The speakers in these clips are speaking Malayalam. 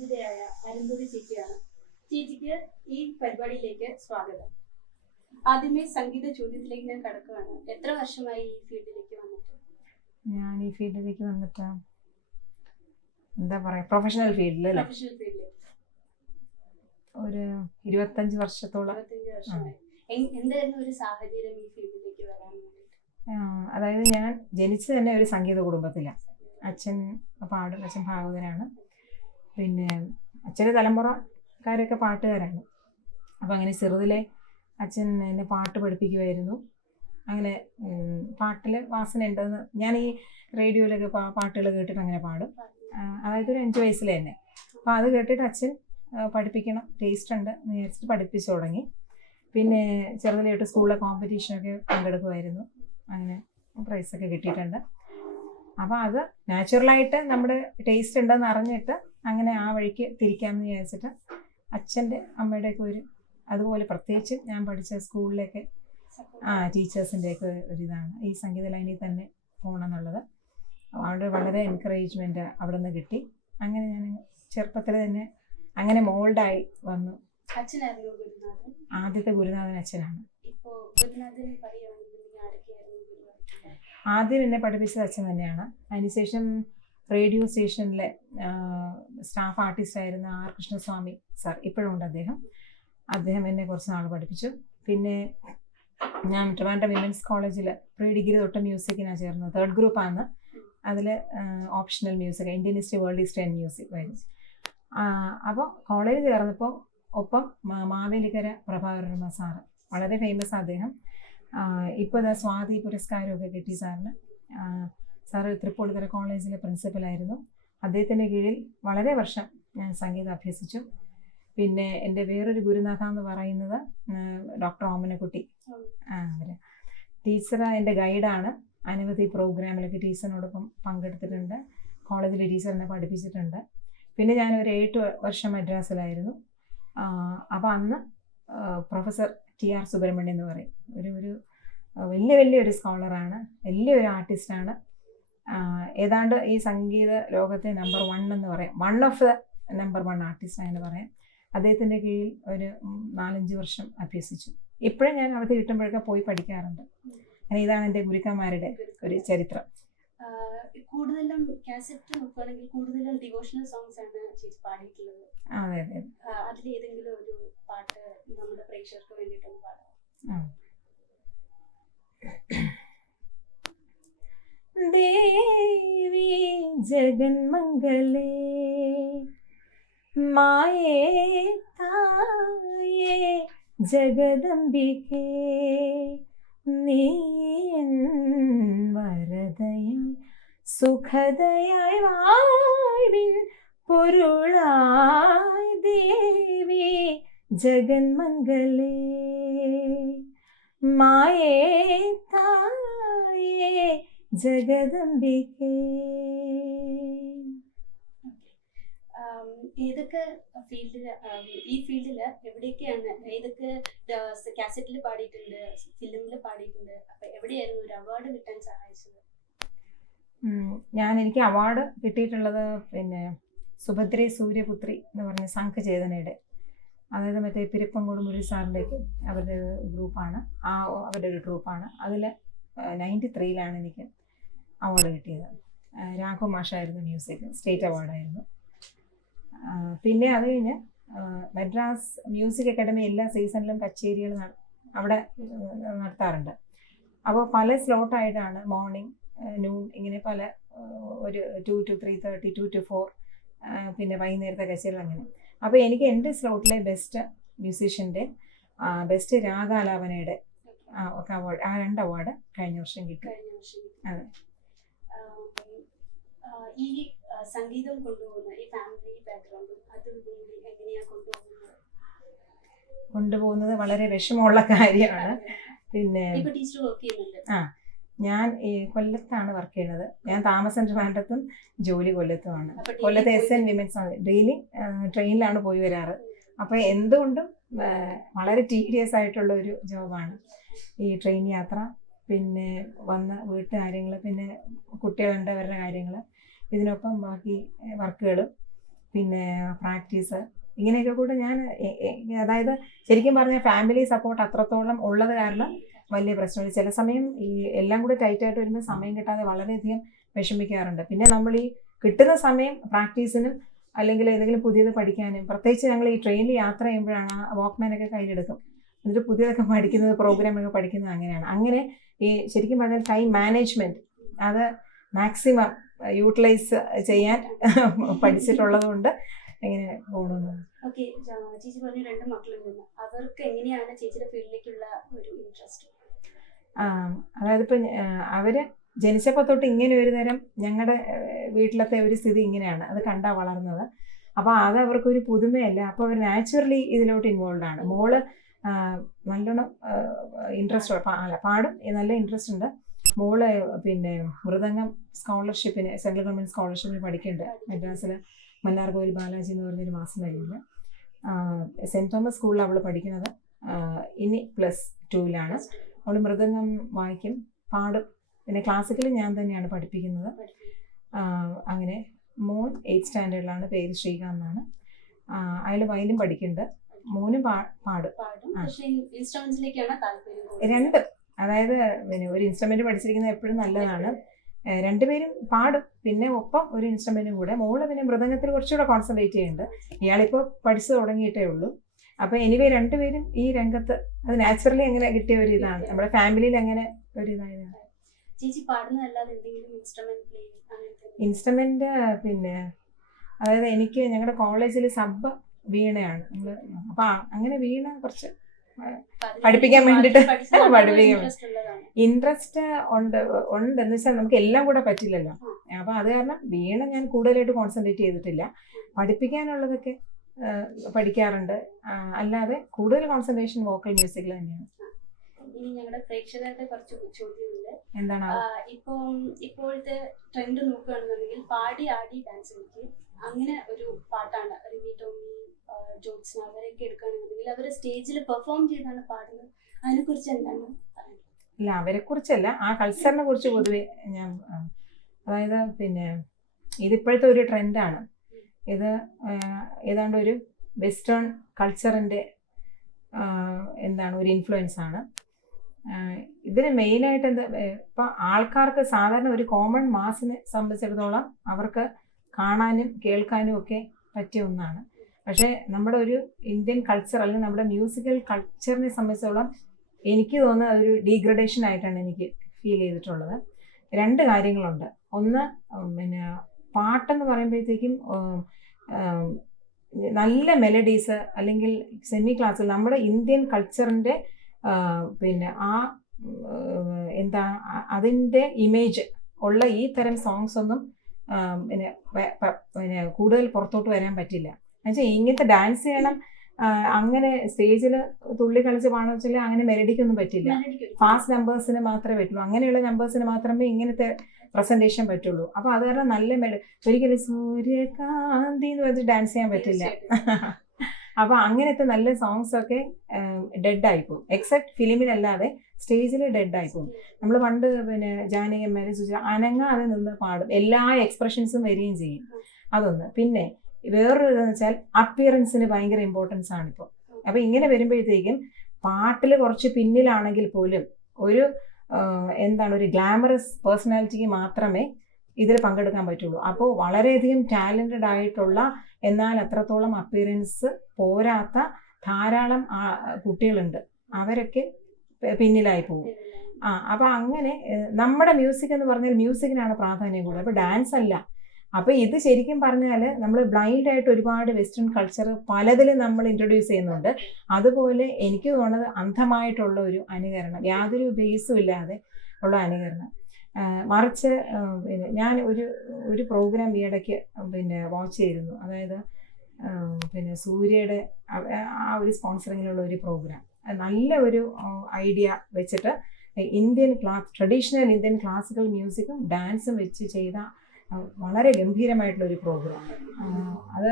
പരിചിതയായ അരുന്ധതി ചേച്ചിയാണ്. ചേച്ചിക്ക് ഈ പരിപാടിയിലേക്ക് സ്വാഗതം. ആദ്യമേ സംഗീത ചോദ്യത്തിലേക്ക് ഞാൻ കടക്കുകയാണ്. എത്ര വർഷമായി ഈ ഫീൽഡിലേക്ക് വന്നിട്ട്? ഞാൻ ഈ ഫീൽഡിലേക്ക് വന്നിട്ട് എന്താ പറയാ, പ്രൊഫഷണൽ ഫീൽഡിൽ ഒരു 25 വർഷത്തോളം. 25 വർഷമായി. എന്തായിരുന്നു ഒരു സാഹചര്യം ഈ ഫീൽഡിലേക്ക് വരാൻ വേണ്ടിയിട്ട്? അതായത് ഞാൻ ജനിച്ചത് തന്നെ ഒരു സംഗീത കുടുംബത്തിലാണ്. അച്ഛൻ പാടും, അച്ഛൻ ഭാഗവതനാണ്. പിന്നെ അച്ഛൻ്റെ തലമുറക്കാരൊക്കെ പാട്ടുകാരാണ്. അപ്പം അങ്ങനെ ചെറുതിലെ അച്ഛൻ എന്നെ പാട്ട് പഠിപ്പിക്കുമായിരുന്നു. അങ്ങനെ പാട്ടിൽ വാസന ഉണ്ടെന്ന് ഞാൻ ഈ റേഡിയോയിലൊക്കെ പാട്ടുകൾ കേട്ടിട്ട് അങ്ങനെ പാടും. അതായത് ഒരു 5 വയസ്സിൽ തന്നെ. അപ്പോൾ അത് കേട്ടിട്ട് അച്ഛൻ പഠിപ്പിക്കണം, ടേസ്റ്റ് ഉണ്ട് എന്ന് വിചാരിച്ചിട്ട് പഠിപ്പിച്ചു തുടങ്ങി. പിന്നെ ചെറുതിലായിട്ട് സ്കൂളിലെ കോമ്പറ്റീഷനൊക്കെ പങ്കെടുക്കുമായിരുന്നു. അങ്ങനെ പ്രൈസൊക്കെ കിട്ടിയിട്ടുണ്ട്. അപ്പോൾ അത് നാച്ചുറലായിട്ട് നമ്മുടെ ടേസ്റ്റ് ഉണ്ടെന്ന് അറിഞ്ഞിട്ട് അങ്ങനെ ആ വഴിക്ക് തിരിക്കാമെന്ന് വിചാരിച്ചിട്ട് അച്ഛൻ്റെ അമ്മയുടെയൊക്കെ ഒരു അതുപോലെ പ്രത്യേകിച്ച് ഞാൻ പഠിച്ച സ്കൂളിലേക്ക് ടീച്ചേഴ്സിൻ്റെയൊക്കെ ഒരിതാണ് ഈ സംഗീത ലൈനിൽ തന്നെ പോകണം എന്നുള്ളത്. അവിടെ വളരെ എൻകറേജ്മെൻറ്റ് അവിടെ നിന്ന് കിട്ടി. അങ്ങനെ ഞാൻ ചെറുപ്പത്തിൽ തന്നെ അങ്ങനെ മോൾഡായി വന്നു. ആദ്യത്തെ ഗുരുനാഥൻ അച്ഛനാണ്. ആദ്യം എന്നെ പഠിപ്പിച്ചത് അച്ഛൻ തന്നെയാണ്. അതിനുശേഷം റേഡിയോ സ്റ്റേഷനിലെ സ്റ്റാഫ് ആർട്ടിസ്റ്റ് ആയിരുന്ന ആർ കൃഷ്ണസ്വാമി സാർ, ഇപ്പോഴും ഉണ്ട് അദ്ദേഹം എന്നെ കുറച്ച് നാൾ പഠിപ്പിച്ചു. പിന്നെ ഞാൻ ട്രിവാൻഡ്രം വിമൻസ് കോളേജിൽ പ്രീ ഡിഗ്രി തൊട്ട് മ്യൂസിക്കിനാണ് ചേർന്നത്. 3rd ഗ്രൂപ്പാണ്. അതിൽ optional music, Indian history, world history and music ആയിരുന്നു. അപ്പോൾ കോളേജിൽ ചേർന്നപ്പോൾ ഒപ്പം മാവേലിക്കര പ്രഭാകരന്മ സാറ്, വളരെ ഫേമസ് അദ്ദേഹം. ഇപ്പോൾ സ്വാതി പുരസ്കാരമൊക്കെ കിട്ടി സാറിന്. സാറ് തൃപ്പൂണിത്തുറ കോളേജിലെ പ്രിൻസിപ്പലായിരുന്നു. അദ്ദേഹത്തിൻ്റെ കീഴിൽ വളരെ വർഷം ഞാൻ സംഗീതം അഭ്യസിച്ചു. പിന്നെ എൻ്റെ വേറൊരു ഗുരുനാഥ എന്ന് പറയുന്നത് ഡോക്ടർ ഓമനക്കുട്ടി. അവർ ടീച്ചർ എൻ്റെ ഗൈഡാണ്. അനവധി പ്രോഗ്രാമിലൊക്കെ ടീച്ചറിനോടൊപ്പം പങ്കെടുത്തിട്ടുണ്ട്. കോളേജിലെ ടീച്ചറിനെ പഠിപ്പിച്ചിട്ടുണ്ട്. പിന്നെ ഞാനൊരു 8 വർഷം മദ്രാസിലായിരുന്നു. അപ്പോൾ അന്ന് പ്രൊഫസർ TR സുബ്രഹ്മണ്യം എന്ന് പറയും, ഒരു വലിയൊരു സ്കോളറാണ്, വലിയൊരു ആർട്ടിസ്റ്റാണ്. ഏതാണ്ട് ഈ സംഗീത ലോകത്തെ നമ്പർ 1 എന്ന് പറയാം, 1 ഓഫ് ദ നമ്പർ 1 ആർട്ടിസ്റ്റ് അങ്ങനെ പറയാം. അദ്ദേഹത്തിൻ്റെ കീഴിൽ ഒരു 4-5 വർഷം അഭ്യസിച്ചു. ഇപ്പോഴും ഞാൻ അവധി കിട്ടുമ്പോഴൊക്കെ പോയി പഠിക്കാറുണ്ട്. അങ്ങനെ ഇതാണ് എൻ്റെ ഗുരുക്കന്മാരുടെ ഒരു ചരിത്രം. കൂടുതലും കാസറ്റ് നോക്കുകയാണെങ്കിൽ കൂടുതലും ഡിവോഷണൽ സോങ്സ് ആണ് ചേച്ചി പാടിയിട്ടുള്ളത്. അതെ അതെ. അതിലേതെങ്കിലും ഒരു പാട്ട് നമ്മുടെ പ്രേക്ഷകർക്ക് വേണ്ടിയിട്ടൊന്ന് പാടാം. ദേവി ജഗന്മംഗലേ മായേ തായേ ജഗദംബികേ നീ വരദയായി സുഖദയായി വാഴ്വിൻ പൊരുളായി ദേവി ജഗന്മംഗലേ മായേ തായേ ജഗദംബികേ. ഏതൊക്കെ ഫീൽഡില്, ഈ ഫീൽഡില് എവിടെയൊക്കെയാണ്, ഏതൊക്കെ കാസറ്റിൽ പാടിയിട്ടുണ്ട്, ഫിലിമിൽ പാടിയിട്ടുണ്ട്, അപ്പൊ എവിടെയായിരുന്നു ഒരു അവാർഡ് കിട്ടാൻ സഹായിച്ചത്? എനിക്ക് അവാർഡ് കിട്ടിയിട്ടുള്ളത് പിന്നെ സുഭദ്രേ സൂര്യപുത്രി എന്ന് പറഞ്ഞ സംഘചേതനയുടെ, അതായത് മറ്റേ പിരപ്പങ്കോട് മുരളി സാറിൻ്റെയൊക്കെ അവരുടെ ഗ്രൂപ്പാണ്, അവരുടെ ഒരു ട്രൂപ്പാണ്. അതിൽ 93-ലാണ് എനിക്ക് അവാർഡ് കിട്ടിയത്. രാഘവ് മാഷായിരുന്നു മ്യൂസിക്, സ്റ്റേറ്റ് അവാർഡായിരുന്നു. പിന്നെ അത് കഴിഞ്ഞ് മദ്രാസ് മ്യൂസിക് അക്കാഡമി എല്ലാ സീസണിലും കച്ചേരികൾ അവിടെ നടത്താറുണ്ട്. അപ്പോൾ പല സ്ലോട്ടായിട്ടാണ്, മോർണിംഗ്, നൂൺ, ഇങ്ങനെ പല ഒരു 2 to 3:30, 2 to 4, പിന്നെ വൈകുന്നേരത്തെ കച്ചേരികൾ അങ്ങനെ. അപ്പോൾ എനിക്ക് എൻ്റെ സ്ലോട്ടിലെ ബെസ്റ്റ് മ്യൂസീഷ്യൻ്റെ, ബെസ്റ്റ് രാഗാലാപനയുടെ ഒക്കെ അവാർഡ്, ആ 2 അവാർഡ് കഴിഞ്ഞ വർഷം കിട്ടി. അതെ. ഈ സംഗീതം കൊണ്ടുപോകുന്ന ഈ ഫാമിലി ബാക്ക്ഗ്രൗണ്ട് എങ്ങനെയാ കൊണ്ടുപോകുന്നത്? വളരെ വിഷമമുള്ള കാര്യമാണ്. പിന്നെ ഞാൻ ഈ കൊല്ലത്താണ് വർക്ക് ചെയ്യുന്നത്. ഞാൻ താമസം ട്രിവാൻഡ്രത്തും ജോലി കൊല്ലത്തുമാണ്. കൊല്ലത്ത് SN വിമൻസ് ഡെയിലി ട്രെയിനിലാണ് പോയി വരാറ്. അപ്പോൾ എന്തുകൊണ്ടും വളരെ ടീഡിയസ് ആയിട്ടുള്ള ഒരു ജോബാണ് ഈ ട്രെയിൻ യാത്ര. പിന്നെ വന്ന വീട്ടുകാര്യങ്ങൾ, പിന്നെ കുട്ടികളുണ്ട്, അവരുടെ കാര്യങ്ങൾ, ഇതിനൊപ്പം ബാക്കി വർക്കുകൾ, പിന്നെ പ്രാക്ടീസ്, ഇങ്ങനെയൊക്കെ കൂടെ ഞാൻ അതായത് ശരിക്കും പറഞ്ഞാൽ ഫാമിലി സപ്പോർട്ട് അത്രത്തോളം ഉള്ളത് കാരണം വലിയ പ്രശ്നമില്ല. ചില സമയം ഈ എല്ലാം കൂടെ ടൈറ്റായിട്ട് വരുമ്പോൾ സമയം കിട്ടാതെ വളരെയധികം വിഷമിക്കാറുണ്ട്. പിന്നെ നമ്മൾ ഈ കിട്ടുന്ന സമയം പ്രാക്ടീസിനും അല്ലെങ്കിൽ ഏതെങ്കിലും പുതിയത് പഠിക്കാനും, പ്രത്യേകിച്ച് ഞങ്ങൾ ഈ ട്രെയിനിൽ യാത്ര ചെയ്യുമ്പോഴാണ് ആ വാക്ക്മാനൊക്കെ കയ്യിലെടുക്കും, എന്നിട്ട് പുതിയതൊക്കെ പഠിക്കുന്നത്, പ്രോഗ്രാമൊക്കെ പഠിക്കുന്നത് അങ്ങനെയാണ്. അങ്ങനെ ഈ ശരിക്കും പറഞ്ഞാൽ ടൈം മാനേജ്മെൻറ്റ് അത് മാക്സിമം യൂട്ടിലൈസ് ചെയ്യാൻ പഠിച്ചിട്ടുള്ളത് കൊണ്ട് എങ്ങനെ പോകണമെന്ന്. ഓക്കെ, ചേച്ചി പറഞ്ഞു 2 മക്കളുണ്ടെന്ന്. അവർക്ക് എങ്ങനെയാണ് ചേച്ചിയുടെ ഫീൽഡിലേക്കുള്ള ഒരു ഇൻട്രസ്റ്റ്? അതായത് ഇപ്പം അവർ ജനിച്ചപ്പോൾ തൊട്ട് ഇങ്ങനെ ഒരു തരം ഞങ്ങളുടെ വീട്ടിലത്തെ ഒരു സ്ഥിതി ഇങ്ങനെയാണ്, അത് കണ്ടാ വളർന്നത്. അപ്പോൾ അത് അവർക്കൊരു പുതുമയല്ല. അപ്പോൾ അവർ നാച്ചുറലി ഇതിലോട്ട് ഇൻവോൾവ് ആണ്. മോള് നല്ലോണം ഇൻട്രസ്റ്റ് പാടും, നല്ല ഇൻട്രസ്റ്റ് ഉണ്ട്. മോള് പിന്നെ മൃദംഗം സ്കോളർഷിപ്പിന്, സെൻട്രൽ ഗവൺമെൻറ് സ്കോളർഷിപ്പിന് പഠിക്കുന്നുണ്ട് മദ്രാസിൽ, മന്നാർകോവിൽ ബാലാജി എന്ന് പറഞ്ഞൊരു മാസം കഴിയുന്നത്. സെൻറ്റ് തോമസ് സ്കൂളിൽ അവൾ പഠിക്കുന്നത്. ഇനി +2 അവൾ മൃദംഗം വായിക്കും, പാടും. പിന്നെ ക്ലാസിക്കൽ ഞാൻ തന്നെയാണ് പഠിപ്പിക്കുന്നത്. അങ്ങനെ മോൻ 8th സ്റ്റാൻഡേർഡിലാണ്, പേര് ശ്രീകാന്ത് എന്നാണ്. അയാൾ വയലിൻ പഠിക്കുന്നുണ്ട്. മോനും പാടും. രണ്ടും, അതായത് പിന്നെ ഒരു ഇൻസ്ട്രുമെന്റ് പഠിച്ചിരിക്കുന്നത് എപ്പോഴും നല്ലതാണ്. രണ്ടുപേരും പാടും, പിന്നെ ഒപ്പം ഒരു ഇൻസ്ട്രുമെന്റും കൂടെ. മോള് പിന്നെ മൃദംഗത്തിൽ കുറച്ചുകൂടെ കോൺസെൻട്രേറ്റ് ചെയ്യുന്നുണ്ട്. ഇയാളിപ്പോൾ പഠിച്ചു തുടങ്ങിയിട്ടേ ഉള്ളൂ. അപ്പോൾ എനിവേ രണ്ടുപേരും ഈ രംഗത്ത് അത് നാച്ചുറലി അങ്ങനെ കിട്ടിയ ഒരു ഇതാണ്, നമ്മുടെ ഫാമിലിയിൽ അങ്ങനെ ഒരു ഇതായതാണ്. ഇൻസ്ട്രുമെന്റ് പിന്നെ അതായത് എനിക്ക് ഞങ്ങളുടെ കോളേജിൽ സബ് വീണയാണ് നമ്മൾ. അപ്പം അങ്ങനെ വീണ കുറച്ച് പഠിപ്പിക്കാൻ വേണ്ടിയിട്ട് പഠിപ്പിക്കാൻ ഇൻട്രസ്റ്റ് ഉണ്ടെന്ന് വെച്ചാൽ നമുക്ക് എല്ലാം കൂടെ പറ്റില്ലല്ലോ. അപ്പം അത് കാരണം വീണ ഞാൻ കൂടുതലായിട്ട് കോൺസെൻട്രേറ്റ് ചെയ്തിട്ടില്ല. പഠിപ്പിക്കാനുള്ളതൊക്കെ പഠിക്കാറുണ്ട്, അല്ലാതെ കൂടുതൽ കോൺസെൻട്രേഷൻ വോക്കൽ മ്യൂസിക്കിൽ തന്നെയാണ്. ഇനി ഞങ്ങളുടെ പ്രേക്ഷകരുടെ കുറച്ച് ചോദ്യമുണ്ട്. എന്താണ്? ഇപ്പോഴത്തെ ട്രെൻഡ് നോക്കുകയാണെന്നുണ്ടെങ്കിൽ പാടി ആടി ഡാൻസ് കളിക്കും, അങ്ങനെ ഒരു പാട്ടാണ് റിമി ടോമി, ജോത്സ്ന അവരൊക്കെ എടുക്കുകയാണെന്നുണ്ടെങ്കിൽ അവർ സ്റ്റേജിൽ പെർഫോം ചെയ്താണ് പാടുന്നത്. അതിനെക്കുറിച്ച് എന്താണ്? ഇല്ല, അവരെ കുറിച്ചല്ല, ആ കൾച്ചറിനെ കുറിച്ച് പൊതുവെ ഞാൻ, അതായത് പിന്നെ ഇതിപ്പോഴത്തെ ഒരു ട്രെൻഡാണ്. ഇത് ഏതാണ്ട് ഒരു വെസ്റ്റേൺ കൾച്ചറിൻ്റെ എന്താണ് ഒരു ഇൻഫ്ലുവൻസ് ആണ്. ഇതിന് മെയിനായിട്ട് എന്താ, ഇപ്പം ആൾക്കാർക്ക് സാധാരണ ഒരു കോമൺ മാസിനെ സംബന്ധിച്ചിടത്തോളം അവർക്ക് കാണാനും കേൾക്കാനും ഒക്കെ പറ്റിയ ഒന്നാണ്. പക്ഷേ നമ്മുടെ ഒരു ഇന്ത്യൻ കൾച്ചർ അല്ലെങ്കിൽ നമ്മുടെ മ്യൂസിക്കൽ കൾച്ചറിനെ സംബന്ധിച്ചിടത്തോളം എനിക്ക് തോന്നുന്നത് അതൊരു ഡീഗ്രഡേഷൻ ആയിട്ടാണ് എനിക്ക് ഫീൽ ചെയ്തിട്ടുള്ളത്. 2 കാര്യങ്ങളുണ്ട്. ഒന്ന്, പിന്നെ പാട്ടെന്ന് പറയുമ്പോഴത്തേക്കും നല്ല മെലഡീസ് അല്ലെങ്കിൽ സെമി ക്ലാസിക്കൽ നമ്മുടെ ഇന്ത്യൻ കൾച്ചറിൻ്റെ പിന്നെ ആ എന്താ അതിൻ്റെ ഇമേജ് ഉള്ള ഈ തരം സോങ്സ് ഒന്നും പിന്നെ കൂടുതൽ പുറത്തോട്ട് വരാൻ പറ്റില്ല. എന്നുവെച്ചാൽ ഇങ്ങനത്തെ ഡാൻസ് ചെയ്യണം, അങ്ങനെ സ്റ്റേജിൽ തുള്ളി കളിച്ച് പാടാൻ വെച്ചാൽ അങ്ങനെ മെലഡിക്കൊന്നും പറ്റില്ല. ഫാസ്റ്റ് നമ്പേഴ്സിന് മാത്രമേ പറ്റുള്ളൂ, അങ്ങനെയുള്ള നമ്പേഴ്സിന് മാത്രമേ ഇങ്ങനത്തെ പ്രസന്റേഷൻ പറ്റുള്ളൂ. അപ്പോൾ അത് കാരണം നല്ല ഒരിക്കലും സൂര്യകാന്തി എന്ന് വെച്ച് ഡാൻസ് ചെയ്യാൻ പറ്റില്ല. അപ്പോൾ അങ്ങനത്തെ നല്ല സോങ്സ് ഒക്കെ ഡെഡായിപ്പോവും. എക്സെപ്റ്റ് ഫിലിമിലല്ലാതെ സ്റ്റേജിൽ ഡെഡായിപ്പോവും. നമ്മൾ പണ്ട് പിന്നെ ജാനകിയമ്മേനെ സൂചിച്ച അനങ്ങാതെ നിന്ന് പാടും, എല്ലാ എക്സ്പ്രഷൻസും വരികയും ചെയ്യും. അതൊന്ന്. പിന്നെ വേറൊരു ഇതെന്ന് വെച്ചാൽ അപ്പിയറൻസിന് ഭയങ്കര ഇമ്പോർട്ടൻസ് ആണിപ്പോൾ. അപ്പോൾ ഇങ്ങനെ വരുമ്പോഴത്തേക്കും പാട്ടിൽ കുറച്ച് പിന്നിലാണെങ്കിൽ പോലും ഒരു എന്താണ് ഒരു ഗ്ലാമറസ് പേഴ്സണാലിറ്റിക്ക് മാത്രമേ ഇതിൽ പങ്കെടുക്കാൻ പറ്റുള്ളൂ. അപ്പോൾ വളരെയധികം ടാലൻറ്റഡ് ആയിട്ടുള്ള എന്നാൽ അത്രത്തോളം അപ്പിയറൻസ് പോരാത്ത ധാരാളം കുട്ടികളുണ്ട്, അവരൊക്കെ പിന്നിലായി പോകും. അപ്പോൾ അങ്ങനെ നമ്മുടെ മ്യൂസിക് എന്ന് പറഞ്ഞാൽ മ്യൂസിക്കിനാണ് പ്രാധാന്യം കൂടുതൽ, അപ്പോൾ ഡാൻസ് അല്ല. അപ്പോൾ ഇത് ശരിക്കും പറഞ്ഞാൽ നമ്മൾ ബ്ലൈൻഡായിട്ട് ഒരുപാട് വെസ്റ്റേൺ കൾച്ചർ പലതിലും നമ്മൾ ഇൻട്രൊഡ്യൂസ് ചെയ്യുന്നുണ്ട്. അതുപോലെ എനിക്ക് തോന്നുന്നത് അന്ധമായിട്ടുള്ള ഒരു അനുകരണം, യാതൊരു ബേസും ഇല്ലാതെ ഉള്ള അനുകരണം. മറിച്ച് പിന്നെ ഞാൻ ഒരു പ്രോഗ്രാം ഈയിടയ്ക്ക് പിന്നെ വാച്ച് ചെയ്തിരുന്നു. അതായത് പിന്നെ സൂര്യയുടെ ആ ഒരു സ്പോൺസറിങ്ങിലുള്ള ഒരു പ്രോഗ്രാം, നല്ല ഒരു ഐഡിയ വെച്ചിട്ട് ട്രഡീഷണൽ ഇന്ത്യൻ ക്ലാസിക്കൽ മ്യൂസിക്കും ഡാൻസും വെച്ച് ചെയ്ത വളരെ ഗംഭീരമായിട്ടുള്ളൊരു പ്രോഗ്രാം. അത്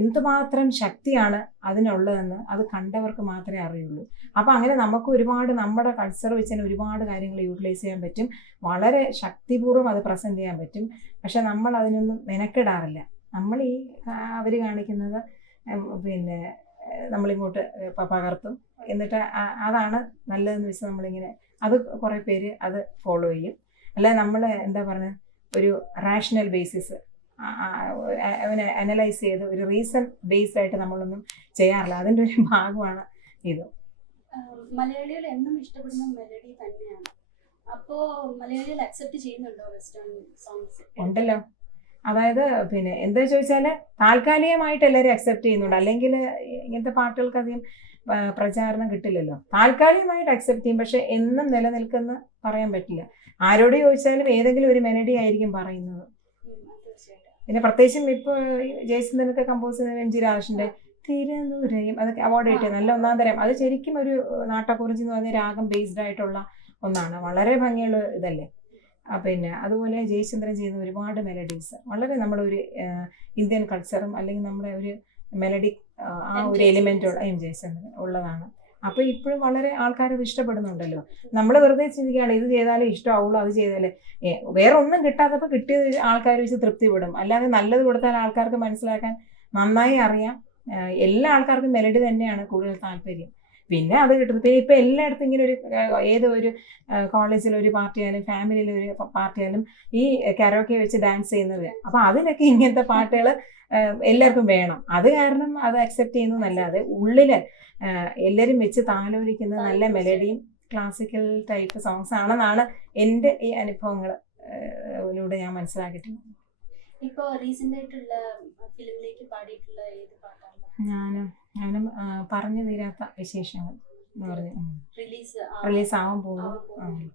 എന്തുമാത്രം ശക്തിയാണ് അതിനുള്ളതെന്ന് അത് കണ്ടവർക്ക് മാത്രമേ അറിയുള്ളൂ. അപ്പോൾ അങ്ങനെ നമുക്ക് ഒരുപാട് നമ്മുടെ കൾച്ചർ വെച്ച് തന്നെ ഒരുപാട് കാര്യങ്ങൾ യൂട്ടിലൈസ് ചെയ്യാൻ പറ്റും, വളരെ ശക്തിപൂർവ്വം അത് പ്രസൻറ്റ് ചെയ്യാൻ പറ്റും. പക്ഷെ നമ്മൾ അതിനൊന്നും മെനക്കെടാറില്ല. നമ്മൾ ഈ അവർ കാണിക്കുന്നത് പിന്നെ നമ്മളിങ്ങോട്ട് പകർത്തും, എന്നിട്ട് അതാണ് നല്ലതെന്ന് വെച്ച് നമ്മളിങ്ങനെ അത് കുറേ പേര് അത് ഫോളോ ചെയ്യും. അല്ല നമ്മൾ എന്താ പറയുക, ഒരു റാഷണൽ ബേസിസ് അവനെ അനലൈസ് ചെയ്ത് ഒരു റീസൺ ബേസ്ഡ് ആയിട്ട് നമ്മളൊന്നും ചെയ്യാറില്ല. അതിൻ്റെ ഒരു ഭാഗമാണ് ഇത്. മലയാളികൾ എന്നും ഇഷ്ടപ്പെടുന്ന മെലഡി തന്നെയാണ്. അപ്പോ മലയാളികൾ അക്സെപ്റ്റ് ചെയ്യുന്നുണ്ടോ വെസ്റ്റേൺ സോങ്സ്? ഉണ്ടല്ലോ. അതായത് പിന്നെ എന്താ ചോദിച്ചാൽ താൽക്കാലികമായിട്ട് എല്ലാവരും അക്സെപ്റ്റ് ചെയ്യുന്നുണ്ട്, അല്ലെങ്കിൽ ഇങ്ങനത്തെ പാട്ടുകൾക്ക് അധികം പ്രചാരണം കിട്ടില്ലല്ലോ. താൽക്കാലികമായിട്ട് അക്സെപ്റ്റ് ചെയ്യും, പക്ഷെ എന്നും നിലനിൽക്കുന്ന പറയാൻ പറ്റില്ല. ആരോട് ചോദിച്ചാലും ഏതെങ്കിലും ഒരു മെലഡി ആയിരിക്കും പറയുന്നത്. പിന്നെ പ്രത്യേകിച്ചും ഇപ്പോൾ ജയചന്ദ്രനൊക്കെ കമ്പോസ് ചെയ്ത എം ജി രാജേഷിൻ്റെ തിരുനുരയും അതൊക്കെ അവാർഡ് കിട്ടിയ നല്ല ഒന്നാം തരം. അത് ശരിക്കും ഒരു നാട്ടക്കുറിച്ചി എന്ന് പറഞ്ഞ രാഗം ബേസ്ഡ് ആയിട്ടുള്ള ഒന്നാണ്. വളരെ ഭംഗിയുള്ള ഇതല്ലേ. പിന്നെ അതുപോലെ ജയചന്ദ്രൻ ചെയ്യുന്ന ഒരുപാട് മെലഡീസ് വളരെ നമ്മുടെ ഒരു ഇന്ത്യൻ കൾച്ചറും അല്ലെങ്കിൽ നമ്മുടെ ഒരു മെലഡി ആ ഒരു എലിമെൻ്റ് എം ജയചന്ദ്രൻ ഉള്ളതാണ്. അപ്പോൾ ഇപ്പോഴും വളരെ ആൾക്കാരത് ഇഷ്ടപ്പെടുന്നുണ്ടല്ലോ. നമ്മൾ വെറുതെ ചിന്തിക്കുകയാണ് ഇത് ചെയ്താലേ ഇഷ്ടമാവുള്ളൂ, അത് ചെയ്താലേ വേറെ ഒന്നും കിട്ടാത്തപ്പോൾ കിട്ടിയത് ആൾക്കാർ വെച്ച് തൃപ്തിപ്പെടും. അല്ലാതെ നല്ലത് കൊടുത്താൽ ആൾക്കാർക്ക് മനസ്സിലാക്കാൻ നന്നായി അറിയാം. എല്ലാ ആൾക്കാർക്കും മെലഡി തന്നെയാണ് കൂടുതൽ താല്പര്യം. പിന്നെ അത് കിട്ടുന്നത് പിന്നെ ഇപ്പം എല്ലായിടത്തും ഇങ്ങനെ ഒരു ഏതൊരു കോളേജിലൊരു പാർട്ടിയായാലും ഫാമിലിയിലൊരു പാർട്ടിയായാലും ഈ കരോക്കെ വെച്ച് ഡാൻസ് ചെയ്യുന്നത്. അപ്പോൾ അതിനൊക്കെ ഇങ്ങനത്തെ പാട്ടുകൾ എല്ലാവർക്കും വേണം. അത് കാരണം അത് അക്സെപ്റ്റ് ചെയ്യുന്നതല്ലാതെ ഉള്ളിൽ എല്ലാവരും വെച്ച് താലോലിക്കുന്ന നല്ല മെലഡിയും ക്ലാസിക്കൽ ടൈപ്പ് സോങ്സ് ആണെന്നാണ് എൻ്റെ ഈ അനുഭവങ്ങളിലൂടെ ഞാൻ മനസ്സിലാക്കിയിട്ടുള്ളത്. ഇപ്പോൾ റീസെന്റ് ആയിട്ടുള്ള ഫിലിമിലേക്ക് പാടിയിട്ടുള്ള ഏത് പാട്ടാണ്? ഞാനും പറഞ്ഞു തീരാത്ത വിശേഷങ്ങൾ എന്ന് പറഞ്ഞു റിലീസ് ആവാൻ പോകുന്നു.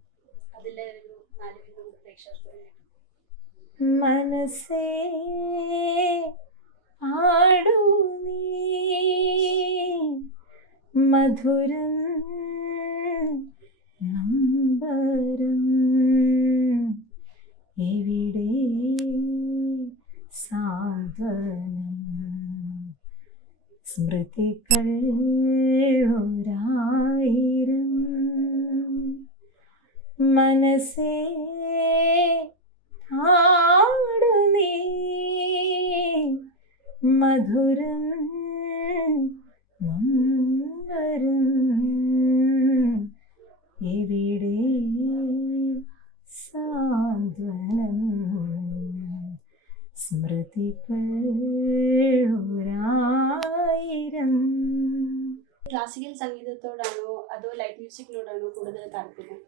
മനസ്സേ ആടൂ നീ മധുരം നമ്പരം എവിടെ സാന്ത്വനം സ്മൃതികൾ ഒരായിരം മനസ്സേ ആടു നീ മധുരം നമ്പരം എവിടെ സാന്ത്വനം സ്മൃതികൾ ഒരായിരം. ക്ലാസിക്കൽ സംഗീതത്തോടാണോ അതോ ലൈറ്റ് മ്യൂസിക്കിനോടാണോ കൂടുതൽ താല്പര്യം?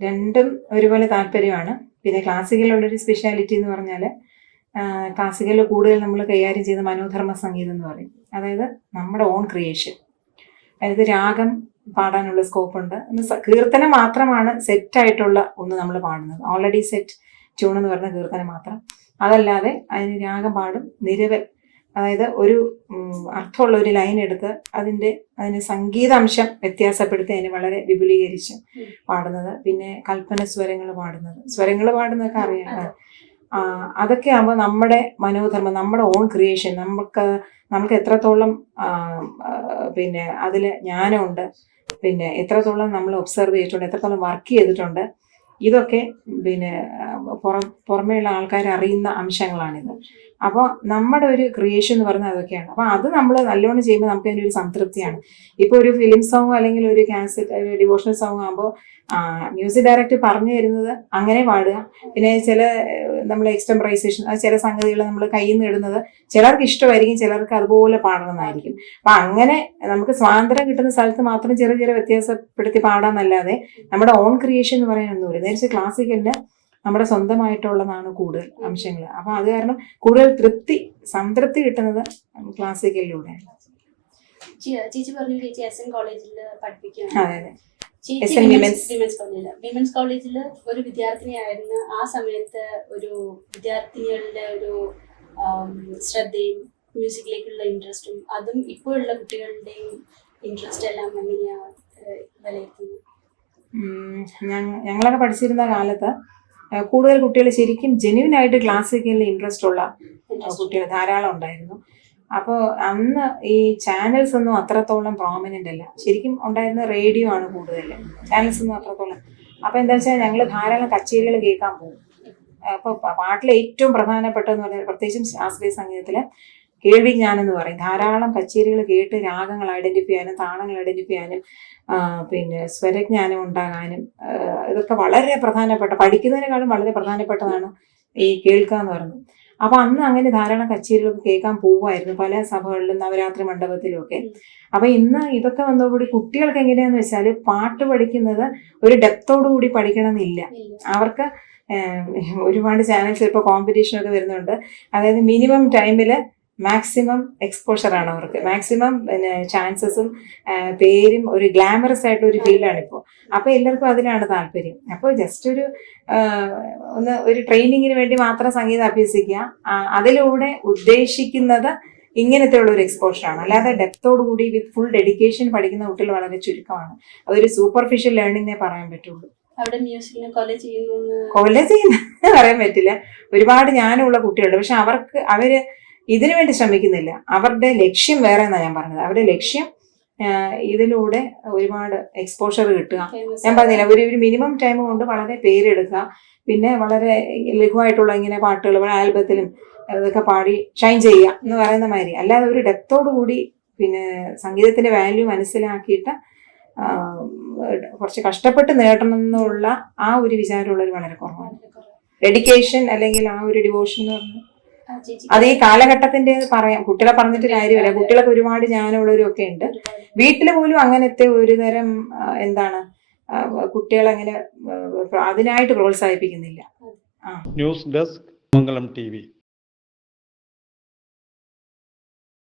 രണ്ടും ഒരുപോലെ താല്പര്യമാണ്. പിന്നെ ക്ലാസിക്കലുള്ളൊരു സ്പെഷ്യാലിറ്റി എന്ന് പറഞ്ഞാൽ ക്ലാസിക്കലിൽ കൂടുതൽ നമ്മൾ കൈകാര്യം ചെയ്യുന്ന മനോധർമ്മ സംഗീതം എന്ന് പറയും. അതായത് നമ്മുടെ ഓൺ ക്രിയേഷൻ. അതായത് രാഗം പാടാനുള്ള സ്കോപ്പുണ്ട്. കീർത്തനം മാത്രമാണ് സെറ്റായിട്ടുള്ള ഒന്ന് നമ്മൾ പാടുന്നത്, ഓൾറെഡി സെറ്റ് ട്യൂൺ എന്ന് പറഞ്ഞ കീർത്തനം മാത്രം. അതല്ലാതെ അതിന് രാഗം പാടും നിരവൽ. അതായത് ഒരു അർത്ഥമുള്ള ഒരു ലൈൻ എടുത്ത് അതിന് സംഗീതാംശം വ്യത്യാസപ്പെടുത്തി അതിന് വളരെ വിപുലീകരിച്ച് പാടുന്നത്. പിന്നെ കൽപ്പന സ്വരങ്ങൾ പാടുന്നതൊക്കെ അറിയാം. അതൊക്കെ ആകുമ്പോൾ നമ്മുടെ മനോധർമ്മം, നമ്മുടെ ഓൺ ക്രിയേഷൻ, നമുക്ക് എത്രത്തോളം പിന്നെ അതിൽ ജ്ഞാനമുണ്ട്, പിന്നെ എത്രത്തോളം നമ്മൾ ഒബ്സർവ് ചെയ്തിട്ടുണ്ട്, എത്രത്തോളം വർക്ക് ചെയ്തിട്ടുണ്ട്, ഇതൊക്കെ പിന്നെ പുറമേയുള്ള ആൾക്കാർ അറിയുന്ന അംശങ്ങളാണിത്. അപ്പോൾ നമ്മുടെ ഒരു ക്രിയേഷൻ എന്ന് പറയുന്നത് അതൊക്കെയാണ്. അപ്പോൾ അത് നമ്മൾ നല്ലോണം ചെയ്യുമ്പോൾ നമുക്ക് അതിൻ്റെ ഒരു സംതൃപ്തിയാണ്. ഇപ്പോൾ ഒരു ഫിലിം സോങ്ങോ അല്ലെങ്കിൽ ഒരു കാസറ്റ് ഡിവോഷണൽ സോങ് ആകുമ്പോൾ മ്യൂസിക് ഡയറക്ടർ പറഞ്ഞു തരുന്നത് അങ്ങനെ പാടുക. പിന്നെ ചില നമ്മൾ എക്സ്റ്റംപറൈസേഷൻ, അത് ചില സംഗതികൾ നമ്മൾ കയ്യിൽ നിന്ന് ഇടുന്നത് ചിലർക്ക് ഇഷ്ടമായിരിക്കും, ചിലർക്ക് അതുപോലെ പാടണമെന്നായിരിക്കും. അപ്പം അങ്ങനെ നമുക്ക് സ്വാതന്ത്ര്യം കിട്ടുന്ന സ്ഥലത്ത് മാത്രം ചെറിയ വ്യത്യാസപ്പെടുത്തി പാടാന്നല്ലാതെ നമ്മുടെ ഓൺ ക്രിയേഷൻ എന്ന് പറയാനൊന്നുമില്ല. നേരിച്ച് ക്ലാസിക്കലിന് നമ്മുടെ സ്വന്തമായിട്ടുള്ളതാണ് കൂടുതൽ അംശങ്ങൾ. അപ്പം അത് കാരണം കൂടുതൽ സംതൃപ്തി കിട്ടുന്നത് ക്ലാസിക്കലിലൂടെയാണ്. ചേച്ചി പറഞ്ഞു ചേച്ചി എസ് എൻ കോളേജിൽ പഠിപ്പിക്കുകയാണ്. അതെ, വിമൻസ് കോളേജിൽ ഒരു വിദ്യാർത്ഥിനിയായിരുന്നു. ആ സമയത്ത് ഒരു വിദ്യാർത്ഥിനികളുടെ ഒരു ശ്രദ്ധയും മ്യൂസിക്കിലേക്കുള്ള ഇൻട്രസ്റ്റും അതും ഇപ്പോഴുള്ള കുട്ടികളുടെയും ഇൻട്രസ്റ്റ് എല്ലാം എങ്ങനെയാണ് വിലയിരുത്തുന്നത്? ഞങ്ങളൊക്കെ പഠിച്ചിരുന്ന കാലത്ത് കൂടുതൽ കുട്ടികൾ ശരിക്കും ജെന്യുവിനായിട്ട് ക്ലാസിക്കലിൽ ഇൻട്രസ്റ്റ് ഉള്ള കുട്ടികൾ ധാരാളം ഉണ്ടായിരുന്നു. അപ്പോൾ അന്ന് ഈ ചാനൽസ് ഒന്നും അത്രത്തോളം പ്രോമിനൻ്റ് അല്ല. ശരിക്കും ഉണ്ടായിരുന്ന റേഡിയോ ആണ് കൂടുതൽ, ചാനൽസ് ഒന്നും അത്രത്തോളം. അപ്പോൾ എന്താ വെച്ചാൽ ഞങ്ങൾ ധാരാളം കച്ചേരികൾ കേൾക്കാൻ പോകും. അപ്പോൾ പാട്ടിലെ ഏറ്റവും പ്രധാനപ്പെട്ടതെന്ന് പറഞ്ഞാൽ പ്രത്യേകിച്ചും ശാസ്ത്രീയ സംഗീതത്തിലെ കേൾവി ജ്ഞാനം എന്ന് പറയും. ധാരാളം കച്ചേരികൾ കേട്ട് രാഗങ്ങൾ ഐഡന്റിഫൈ ചെയ്യാനും താളങ്ങൾ ഐഡന്റിഫൈ ചെയ്യാനും പിന്നെ സ്വരജ്ഞാനം ഉണ്ടാകാനും ഇതൊക്കെ വളരെ പ്രധാനപ്പെട്ട, പഠിക്കുന്നതിനേക്കാളും വളരെ പ്രധാനപ്പെട്ടതാണ് ഈ കേൾക്കുക എന്ന് പറയുന്നത്. അപ്പൊ അന്ന് അങ്ങനെ ധാരാളം കച്ചേരികളൊക്കെ കേൾക്കാൻ പോവുമായിരുന്നു പല സഭകളിലും നവരാത്രി മണ്ഡപത്തിലും ഒക്കെ. അപ്പൊ ഇന്ന് ഇതൊക്കെ വന്നതോടുകൂടി കുട്ടികൾക്ക് എങ്ങനെയാന്ന് വെച്ചാൽ പാട്ട് പഠിക്കുന്നത് ഒരു ഡെപ്തോടു കൂടി പഠിക്കണം എന്നില്ല. അവർക്ക് ഒരുപാട് ചാനൽസ് ഇപ്പോൾ കോമ്പറ്റീഷനൊക്കെ വരുന്നുണ്ട്. അതായത് മിനിമം ടൈമിൽ മാക്സിമം എക്സ്പോഷറാണ് അവർക്ക്, മാക്സിമം പിന്നെ ചാൻസസും പേരും ഒരു ഗ്ലാമറസ് ആയിട്ടുള്ള ഒരു ഫീൽഡാണ് ഇപ്പോൾ. അപ്പോൾ എല്ലാവർക്കും അതിലാണ് താല്പര്യം. അപ്പോൾ ജസ്റ്റ് ഒരു ട്രെയിനിങ്ങിന് വേണ്ടി മാത്രം സംഗീതം അഭ്യസിക്കുക, അതിലൂടെ ഉദ്ദേശിക്കുന്നത് ഇങ്ങനത്തെ ഉള്ള ഒരു എക്സ്പോഷറാണ്. അല്ലാതെ ഡെപ്തോടു കൂടി വിത്ത് ഫുൾ ഡെഡിക്കേഷൻ പഠിക്കുന്ന കുട്ടികൾ വളരെ ചുരുക്കമാണ്. അതൊരു സൂപ്പർഫിഷ്യൽ ലേണിംഗേ പറയാൻ പറ്റുള്ളൂ. അവിടെ മ്യൂസിക്കിനെ കൊല ചെയ്യുന്ന പറയാൻ പറ്റില്ല. ഒരുപാട് ജ്ഞാനമുള്ള കുട്ടികളുണ്ട്, പക്ഷെ അവര് ഇതിനു വേണ്ടി ശ്രമിക്കുന്നില്ല. അവരുടെ ലക്ഷ്യം വേറെ എന്നാണ് ഞാൻ പറഞ്ഞത്. അവരുടെ ലക്ഷ്യം ഇതിലൂടെ ഒരുപാട് എക്സ്പോഷർ കിട്ടുക. ഞാൻ പറഞ്ഞില്ല, ഒരു മിനിമം ടൈം കൊണ്ട് വളരെ പേരെടുക്കുക, പിന്നെ വളരെ ലഘുവായിട്ടുള്ള ഇങ്ങനെ പാട്ടുകൾ ആൽബത്തിലും ഇതൊക്കെ പാടി ഷൈൻ ചെയ്യുക എന്ന് പറയുന്ന മാതിരി. അല്ലാതെ ഒരു ഡെപ്തോടു കൂടി പിന്നെ സംഗീതത്തിന്റെ വാല്യൂ മനസ്സിലാക്കിയിട്ട് കുറച്ച് കഷ്ടപ്പെട്ട് നേടണം എന്നുള്ള ആ ഒരു വിചാരമുള്ളവർ വളരെ കുറവാണ്. ഡെഡിക്കേഷൻ അല്ലെങ്കിൽ ആ ഒരു ഡിവോഷൻ എന്ന് പറഞ്ഞാൽ അത് ഈ കാലഘട്ടത്തിന്റെ പറയാം. കുട്ടികളെ പറഞ്ഞിട്ട് കാര്യമല്ല, കുട്ടികളൊക്കെ ഒരുപാട് ജ്ഞാനമുള്ളവരും ഒക്കെ ഉണ്ട്. വീട്ടിൽ പോലും അങ്ങനത്തെ ഒരു തരം എന്താണ് കുട്ടികളങ്ങനെ അതിനായിട്ട് പ്രോത്സാഹിപ്പിക്കുന്നില്ല. ന്യൂസ് ഡെസ്ക് മംഗളം TV.